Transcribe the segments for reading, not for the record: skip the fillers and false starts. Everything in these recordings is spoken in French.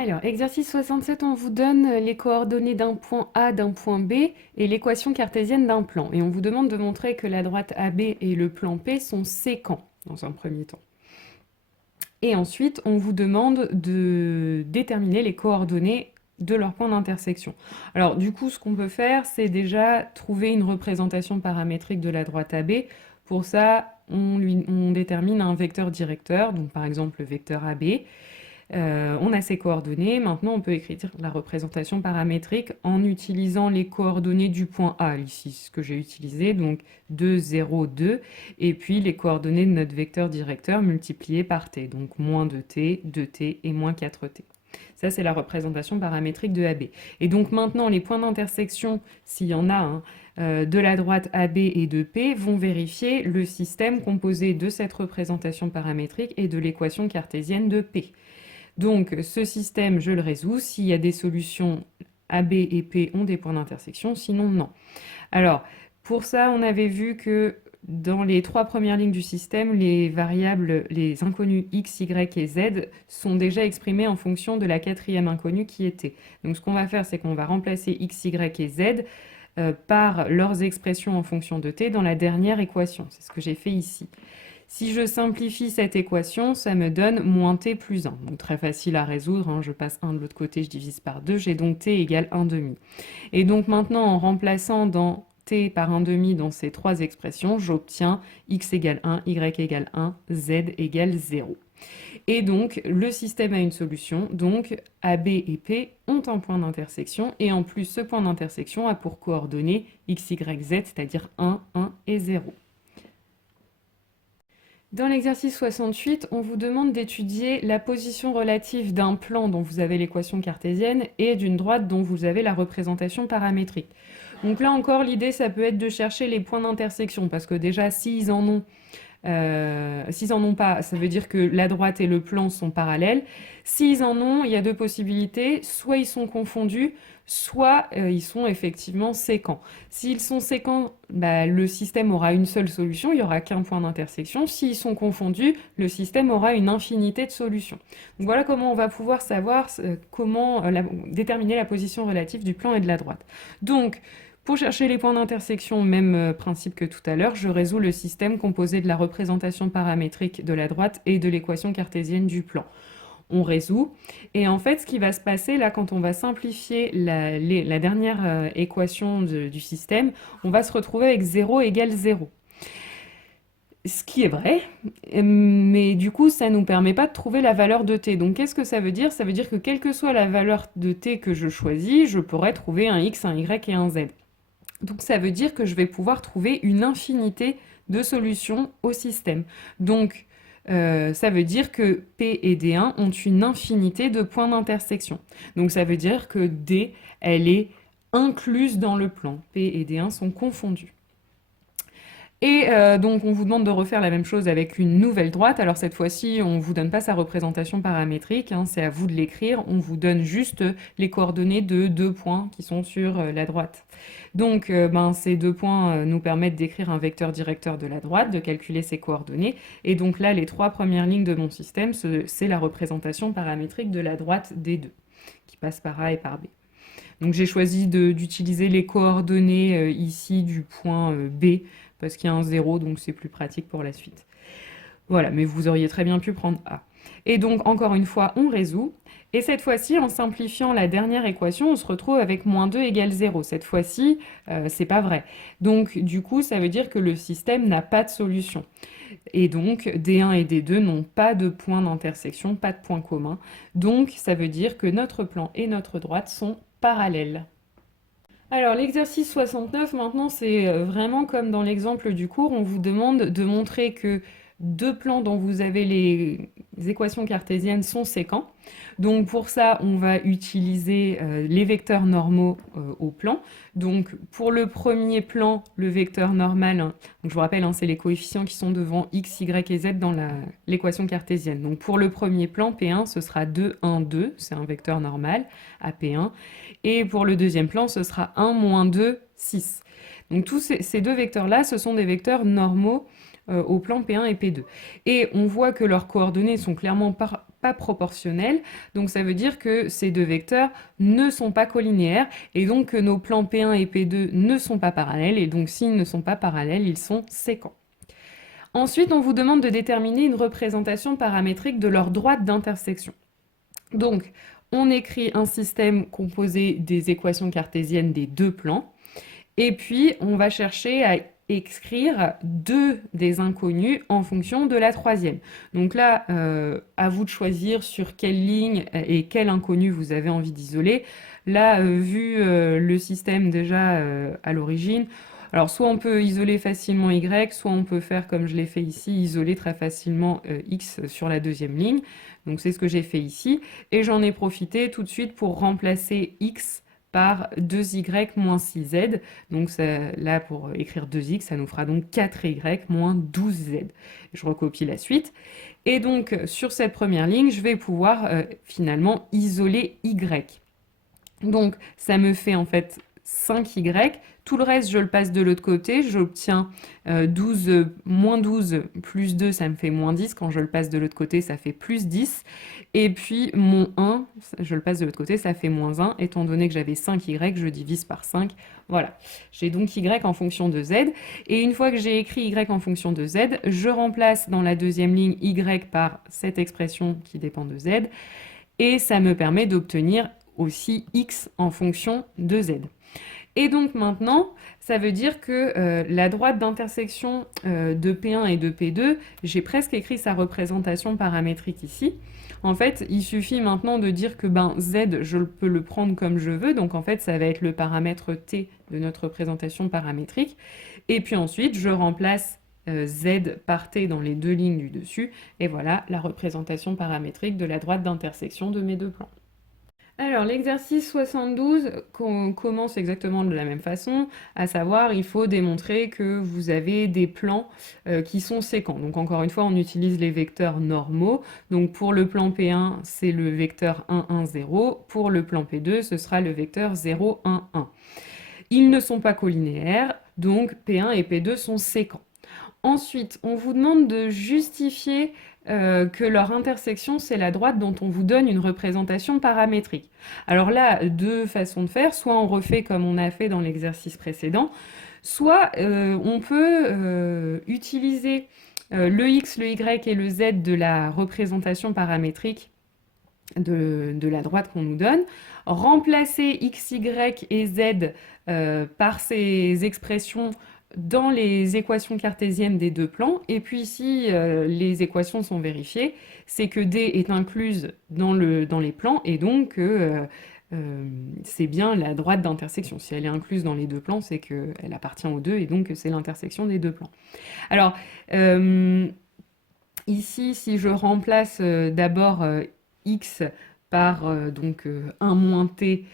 Alors, exercice 67, on vous donne les coordonnées d'un point A, d'un point B et l'équation cartésienne d'un plan. Et on vous demande de montrer que la droite AB et le plan P sont sécants dans un premier temps. Et ensuite, on vous demande de déterminer les coordonnées de leur point d'intersection. Alors du coup, ce qu'on peut faire, c'est déjà trouver une représentation paramétrique de la droite AB. Pour ça, on détermine un vecteur directeur, donc par exemple le vecteur AB. On a ses coordonnées. Maintenant, on peut écrire la représentation paramétrique en utilisant les coordonnées du point A, ici, ce que j'ai utilisé, donc 2, 0, 2, et puis les coordonnées de notre vecteur directeur multipliées par t, donc moins 2t, 2t et moins 4t. Ça, c'est la représentation paramétrique de AB. Et donc maintenant, les points d'intersection, s'il y en a de la droite AB et de P, vont vérifier le système composé de cette représentation paramétrique et de l'équation cartésienne de P. Donc ce système, je le résous s'il y a des solutions AB et P ont des points d'intersection, sinon non. Alors, pour ça, on avait vu que dans les trois premières lignes du système, les variables, les inconnus x, y et z sont déjà exprimés en fonction de la quatrième inconnue qui était. Donc ce qu'on va faire, c'est qu'on va remplacer x, y et z par leurs expressions en fonction de t dans la dernière équation. C'est ce que j'ai fait ici. Si je simplifie cette équation, ça me donne moins t plus 1. Donc très facile à résoudre, hein. Je passe 1 de l'autre côté, je divise par 2, j'ai donc t égale 1 demi. Et donc maintenant, en remplaçant dans t par 1 demi dans ces trois expressions, j'obtiens x égale 1, y égale 1, z égale 0. Et donc, le système a une solution, donc AB et P ont un point d'intersection, et en plus, ce point d'intersection a pour coordonnées x, y, z, c'est-à-dire 1, 1 et 0. Dans l'exercice 68, on vous demande d'étudier la position relative d'un plan dont vous avez l'équation cartésienne et d'une droite dont vous avez la représentation paramétrique. Donc là encore, l'idée, ça peut être de chercher les points d'intersection, parce que déjà, s'ils en ont pas, ça veut dire que la droite et le plan sont parallèles. S'ils en ont, il y a deux possibilités. Soit ils sont confondus, soit ils sont effectivement sécants. S'ils sont sécants, le système aura une seule solution, il n'y aura qu'un point d'intersection. S'ils sont confondus, le système aura une infinité de solutions. Donc voilà comment on va pouvoir savoir comment déterminer la position relative du plan et de la droite. Donc, pour chercher les points d'intersection, même principe que tout à l'heure, je résous le système composé de la représentation paramétrique de la droite et de l'équation cartésienne du plan. On résout, et en fait, ce qui va se passer là, quand on va simplifier la dernière équation du système, on va se retrouver avec 0 égale 0. Ce qui est vrai, mais du coup, ça ne nous permet pas de trouver la valeur de t. Donc, qu'est-ce que ça veut dire? Ça veut dire que quelle que soit la valeur de t que je choisis, je pourrais trouver un x, un y et un z. Donc ça veut dire que je vais pouvoir trouver une infinité de solutions au système. Donc ça veut dire que P et D1 ont une infinité de points d'intersection. Donc ça veut dire que D, elle est incluse dans le plan. P et D1 sont confondus. Et donc on vous demande de refaire la même chose avec une nouvelle droite. Alors cette fois-ci, on ne vous donne pas sa représentation paramétrique, hein, c'est à vous de l'écrire. On vous donne juste les coordonnées de deux points qui sont sur la droite. Donc ces deux points nous permettent d'écrire un vecteur directeur de la droite, de calculer ses coordonnées. Et donc là, les trois premières lignes de mon système, c'est la représentation paramétrique de la droite des deux, qui passe par A et par B. Donc j'ai choisi d'utiliser les coordonnées ici du point B, parce qu'il y a un 0, donc c'est plus pratique pour la suite. Voilà, mais vous auriez très bien pu prendre A. Et donc, encore une fois, on résout. Et cette fois-ci, en simplifiant la dernière équation, on se retrouve avec moins 2 égale 0. Cette fois-ci, c'est pas vrai. Donc, du coup, ça veut dire que le système n'a pas de solution. Et donc, D1 et D2 n'ont pas de point d'intersection, pas de point commun. Donc, ça veut dire que notre plan et notre droite sont parallèles. Alors l'exercice 69, maintenant, c'est vraiment comme dans l'exemple du cours, on vous demande de montrer que deux plans dont vous avez les équations cartésiennes sont sécants. Donc pour ça, on va utiliser les vecteurs normaux au plan. Donc pour le premier plan, le vecteur normal, hein, donc je vous rappelle, hein, c'est les coefficients qui sont devant x, y et z dans l'équation cartésienne. Donc pour le premier plan, P1, ce sera 2, 1, 2, c'est un vecteur normal à P1. Et pour le deuxième plan, ce sera 1, moins 2, 6. Donc tous ces deux vecteurs-là, ce sont des vecteurs normaux au plan P1 et P2. Et on voit que leurs coordonnées sont clairement pas proportionnels. Donc ça veut dire que ces deux vecteurs ne sont pas collinéaires et donc que nos plans P1 et P2 ne sont pas parallèles. Et donc s'ils ne sont pas parallèles, ils sont séquents. Ensuite, on vous demande de déterminer une représentation paramétrique de leur droite d'intersection. Donc, on écrit un système composé des équations cartésiennes des deux plans, et puis on va chercher à écrire deux des inconnus en fonction de la troisième. Donc là, à vous de choisir sur quelle ligne et quel inconnu vous avez envie d'isoler. Là, vu le système déjà à l'origine, alors soit on peut isoler facilement Y, soit on peut faire comme je l'ai fait ici, isoler très facilement X sur la deuxième ligne. Donc c'est ce que j'ai fait ici. Et j'en ai profité tout de suite pour remplacer X par 2y moins 6z. Donc ça, là, pour écrire 2x, ça nous fera donc 4y moins 12z. Je recopie la suite. Et donc, sur cette première ligne, je vais pouvoir finalement isoler y. Donc, ça me fait en fait 5y. Tout le reste, je le passe de l'autre côté. J'obtiens 12, moins 12 plus 2, ça me fait moins 10. Quand je le passe de l'autre côté, ça fait plus 10. Et puis, mon 1, je le passe de l'autre côté, ça fait moins 1. Étant donné que j'avais 5y, je divise par 5. Voilà. J'ai donc y en fonction de z. Et une fois que j'ai écrit y en fonction de z, je remplace dans la deuxième ligne y par cette expression qui dépend de z. Et ça me permet d'obtenir aussi x en fonction de z. Et donc maintenant, ça veut dire que la droite d'intersection de P1 et de P2, j'ai presque écrit sa représentation paramétrique ici. En fait, il suffit maintenant de dire que z, je peux le prendre comme je veux. Donc en fait, ça va être le paramètre t de notre représentation paramétrique. Et puis ensuite, je remplace z par t dans les deux lignes du dessus. Et voilà la représentation paramétrique de la droite d'intersection de mes deux plans. Alors, l'exercice 72 commence exactement de la même façon, à savoir, il faut démontrer que vous avez des plans qui sont séquents. Donc, encore une fois, on utilise les vecteurs normaux. Donc, pour le plan P1, c'est le vecteur 1, 1, 0. Pour le plan P2, ce sera le vecteur 0, 1, 1. Ils ne sont pas collinéaires, donc P1 et P2 sont séquents. Ensuite, on vous demande de justifier que leur intersection, c'est la droite dont on vous donne une représentation paramétrique. Alors là, deux façons de faire. Soit on refait comme on a fait dans l'exercice précédent, soit on peut utiliser le x, le y et le z de la représentation paramétrique de la droite qu'on nous donne, remplacer x, y et z par ces expressions dans les équations cartésiennes des deux plans, et puis si les équations sont vérifiées, c'est que D est incluse dans les plans, et donc c'est bien la droite d'intersection. Si elle est incluse dans les deux plans, c'est qu'elle appartient aux deux, et donc c'est l'intersection des deux plans. Alors, ici, si je remplace d'abord x par donc 1 moins t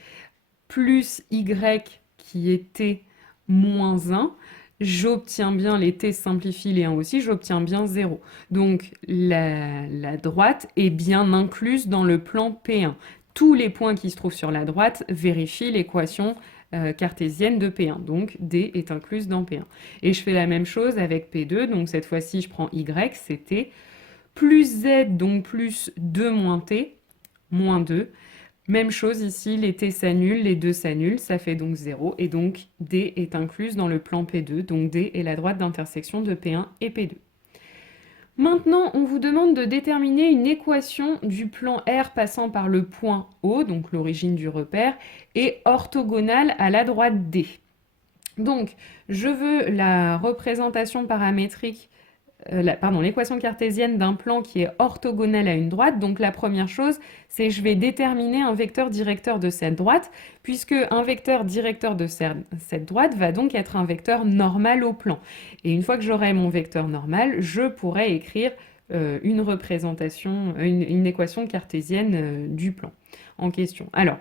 plus y qui est t moins 1, j'obtiens bien, les t simplifient les 1 aussi, j'obtiens bien 0. Donc la droite est bien incluse dans le plan P1. Tous les points qui se trouvent sur la droite vérifient l'équation cartésienne de P1. Donc D est incluse dans P1. Et je fais la même chose avec P2. Donc cette fois-ci, je prends Y, c'est T, plus Z, donc plus 2 moins T, moins 2. Même chose ici, les t s'annulent, les 2 s'annulent, ça fait donc 0, et donc D est incluse dans le plan P2, donc D est la droite d'intersection de P1 et P2. Maintenant, on vous demande de déterminer une équation du plan R passant par le point O, donc l'origine du repère, et orthogonale à la droite D. Donc, je veux la représentation paramétrique l'équation cartésienne d'un plan qui est orthogonal à une droite. Donc la première chose, c'est je vais déterminer un vecteur directeur de cette droite, puisque un vecteur directeur de cette droite va donc être un vecteur normal au plan. Et une fois que j'aurai mon vecteur normal, je pourrai écrire une représentation, une équation cartésienne du plan en question. Alors,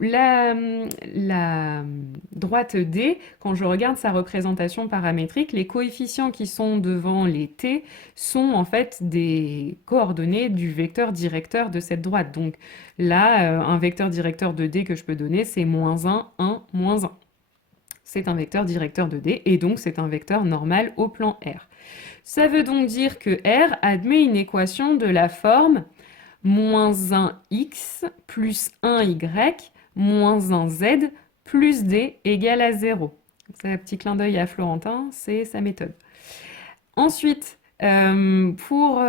la droite D, quand je regarde sa représentation paramétrique, les coefficients qui sont devant les t sont en fait des coordonnées du vecteur directeur de cette droite. Donc là, un vecteur directeur de D que je peux donner, c'est moins 1, 1, moins 1. C'est un vecteur directeur de D et donc c'est un vecteur normal au plan R. Ça veut donc dire que R admet une équation de la forme moins 1x plus 1y moins 1z plus d égale à 0. C'est un petit clin d'œil à Florentin, c'est sa méthode. Ensuite, pour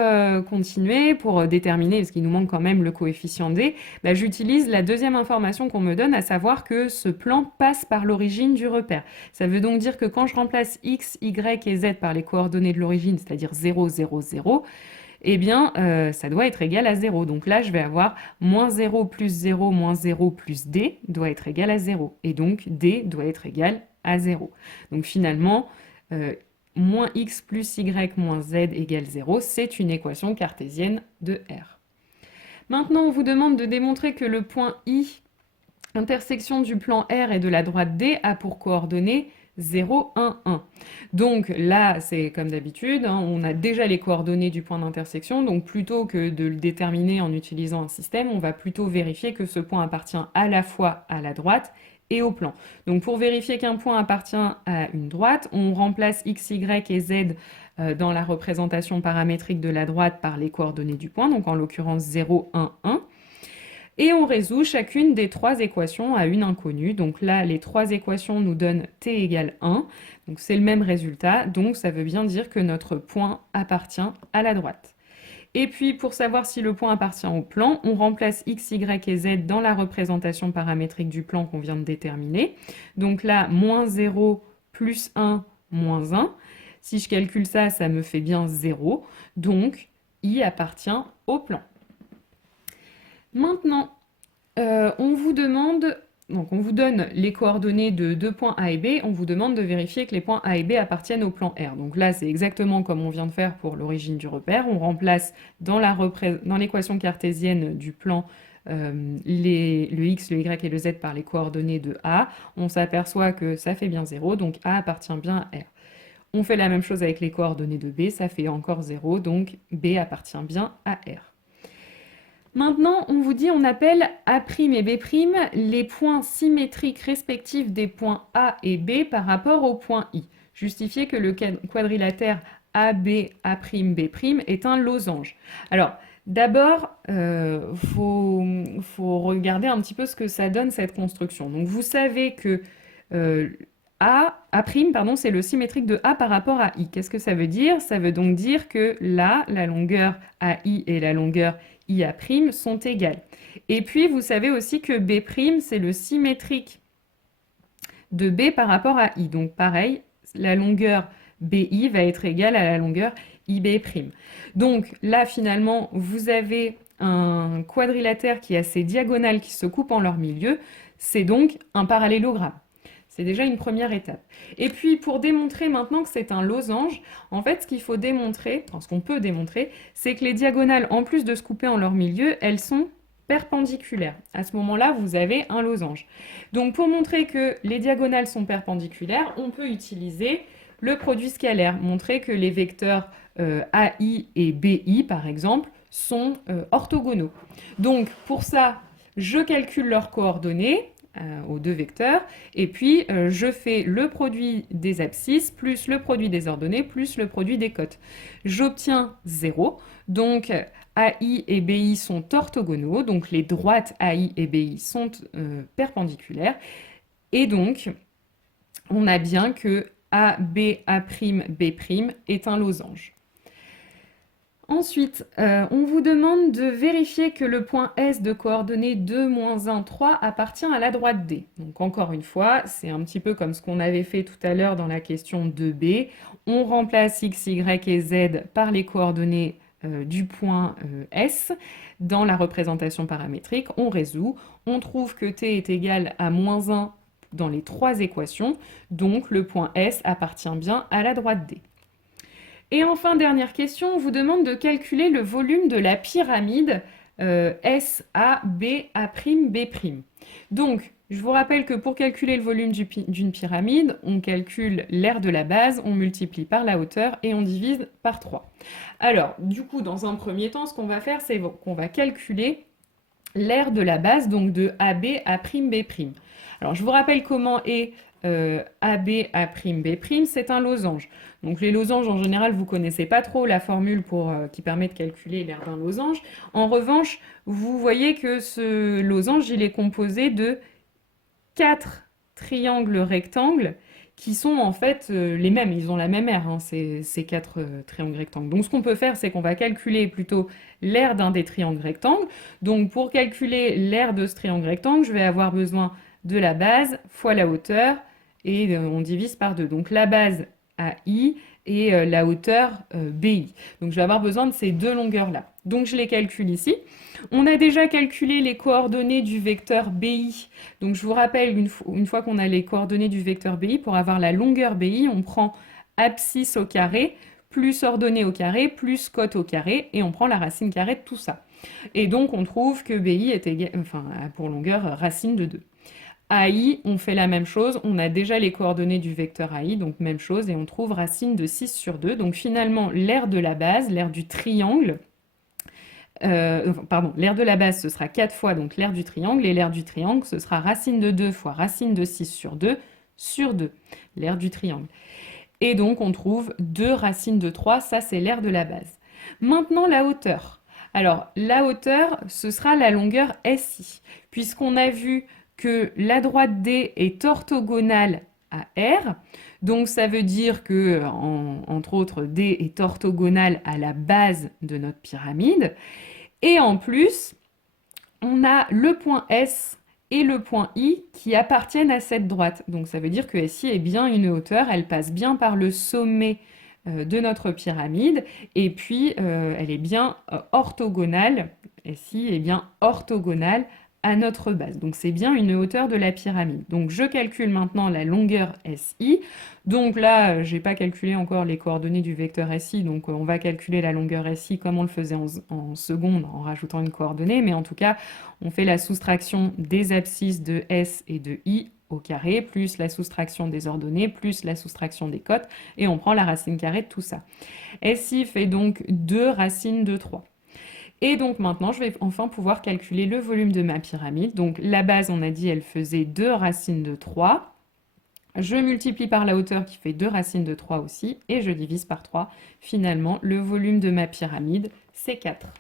continuer, pour déterminer, parce qu'il nous manque quand même le coefficient d, bah, j'utilise la deuxième information qu'on me donne, à savoir que ce plan passe par l'origine du repère. Ça veut donc dire que quand je remplace x, y et z par les coordonnées de l'origine, c'est-à-dire 0, 0, 0, eh bien, ça doit être égal à 0. Donc là, je vais avoir moins 0 plus 0 moins 0 plus d doit être égal à 0. Et donc, d doit être égal à 0. Donc finalement, moins x plus y moins z égale 0, c'est une équation cartésienne de R. Maintenant, on vous demande de démontrer que le point I, intersection du plan R et de la droite D, a pour coordonnées 0, 1, 1. Donc là, c'est comme d'habitude, hein, on a déjà les coordonnées du point d'intersection, donc plutôt que de le déterminer en utilisant un système, on va plutôt vérifier que ce point appartient à la fois à la droite et au plan. Donc pour vérifier qu'un point appartient à une droite, on remplace x, y et z dans la représentation paramétrique de la droite par les coordonnées du point, donc en l'occurrence 0, 1, 1. Et on résout chacune des trois équations à une inconnue. Donc là, les trois équations nous donnent t égale 1. Donc c'est le même résultat. Donc ça veut bien dire que notre point appartient à la droite. Et puis pour savoir si le point appartient au plan, on remplace x, y et z dans la représentation paramétrique du plan qu'on vient de déterminer. Donc là, moins 0 plus 1 moins 1. Si je calcule ça, ça me fait bien 0. Donc i appartient au plan. Maintenant, on vous demande, donc on vous donne les coordonnées de deux points A et B, on vous demande de vérifier que les points A et B appartiennent au plan R. Donc là, c'est exactement comme on vient de faire pour l'origine du repère. On remplace dans l'équation cartésienne du plan le x, le y et le z par les coordonnées de A. On s'aperçoit que ça fait bien 0, donc A appartient bien à R. On fait la même chose avec les coordonnées de B, ça fait encore 0, donc B appartient bien à R. Maintenant, on vous dit, on appelle A' et B' les points symétriques respectifs des points A et B par rapport au point I. Justifier que le quadrilatère AB, A', B' est un losange. Alors, d'abord, faut regarder un petit peu ce que ça donne cette construction. Donc, vous savez que A', pardon, c'est le symétrique de A par rapport à I. Qu'est-ce que ça veut dire? Ça veut donc dire que là, la longueur AI et la longueur IA' sont égales. Et puis, vous savez aussi que B', c'est le symétrique de B par rapport à I. Donc, pareil, la longueur BI va être égale à la longueur IB'. Donc, là, finalement, vous avez un quadrilatère qui a ses diagonales qui se coupent en leur milieu. C'est donc un parallélogramme. C'est déjà une première étape. Et puis, pour démontrer maintenant que c'est un losange, en fait, ce qu'il faut démontrer, enfin, ce qu'on peut démontrer, c'est que les diagonales, en plus de se couper en leur milieu, elles sont perpendiculaires. À ce moment-là, vous avez un losange. Donc, pour montrer que les diagonales sont perpendiculaires, on peut utiliser le produit scalaire, montrer que les vecteurs AI et BI, par exemple, sont orthogonaux. Donc, pour ça, je calcule leurs coordonnées, aux deux vecteurs, et puis je fais le produit des abscisses plus le produit des ordonnées plus le produit des cotes. J'obtiens 0, donc AI et BI sont orthogonaux, donc les droites AI et BI sont perpendiculaires, et donc on a bien que AB, A', B' est un losange. Ensuite, on vous demande de vérifier que le point S de coordonnées 2, 1, 3 appartient à la droite D. Donc encore une fois, c'est un petit peu comme ce qu'on avait fait tout à l'heure dans la question 2B. On remplace X, Y et Z par les coordonnées du point S dans la représentation paramétrique. On résout, on trouve que T est égal à moins 1 dans les trois équations, donc le point S appartient bien à la droite D. Et enfin, dernière question, on vous demande de calculer le volume de la pyramide SAB'A'B'. Donc, je vous rappelle que pour calculer le volume d'une pyramide, on calcule l'aire de la base, on multiplie par la hauteur et on divise par 3. Alors, du coup, dans un premier temps, ce qu'on va faire, c'est qu'on va calculer l'aire de la base, donc de AB, A', B'. Alors, je vous rappelle comment est AB, A'B', c'est un losange. Donc les losanges, en général, vous connaissez pas trop la formule qui permet de calculer l'aire d'un losange. En revanche, vous voyez que ce losange, il est composé de 4 triangles rectangles qui sont en fait les mêmes, ils ont la même aire, hein, ces 4 triangles rectangles. Donc ce qu'on peut faire, c'est qu'on va calculer plutôt l'aire d'un des triangles rectangles. Donc pour calculer l'aire de ce triangle rectangle, je vais avoir besoin de la base fois la hauteur, et on divise par 2. Donc la base AI et la hauteur BI. Donc je vais avoir besoin de ces deux longueurs-là. Donc je les calcule ici. On a déjà calculé les coordonnées du vecteur BI. Donc je vous rappelle, une fois qu'on a les coordonnées du vecteur BI, pour avoir la longueur BI, on prend abscisse au carré, plus ordonnée au carré, plus cote au carré, et on prend la racine carrée de tout ça. Et donc on trouve que BI est a pour longueur racine de 2. AI, on fait la même chose, on a déjà les coordonnées du vecteur AI, donc même chose, et on trouve racine de 6 sur 2. Donc finalement, l'aire de la base, l'aire du triangle, l'aire de la base, ce sera 4 fois donc l'aire du triangle, et l'aire du triangle, ce sera racine de 2 fois racine de 6 sur 2, l'aire du triangle. Et donc, on trouve 2 racines de 3, ça c'est l'aire de la base. Maintenant, la hauteur. Alors, la hauteur, ce sera la longueur SI, puisqu'on a vu que la droite D est orthogonale à R, donc ça veut dire que, entre autres, D est orthogonale à la base de notre pyramide, et en plus, on a le point S et le point I qui appartiennent à cette droite. Donc ça veut dire que SI est bien une hauteur, elle passe bien par le sommet de notre pyramide, et puis elle est bien orthogonale, SI est bien orthogonale à notre base. Donc c'est bien une hauteur de la pyramide. Donc je calcule maintenant la longueur SI. Donc là, j'ai pas calculé encore les coordonnées du vecteur SI, donc on va calculer la longueur SI comme on le faisait en seconde en rajoutant une coordonnée, mais en tout cas, on fait la soustraction des abscisses de S et de I au carré, plus la soustraction des ordonnées, plus la soustraction des cotes, et on prend la racine carrée de tout ça. SI fait donc 2 racines de 3. Et donc maintenant, je vais enfin pouvoir calculer le volume de ma pyramide. Donc la base, on a dit, elle faisait 2 racines de 3. Je multiplie par la hauteur qui fait 2 racines de 3 aussi, et je divise par 3. Finalement, le volume de ma pyramide, c'est 4.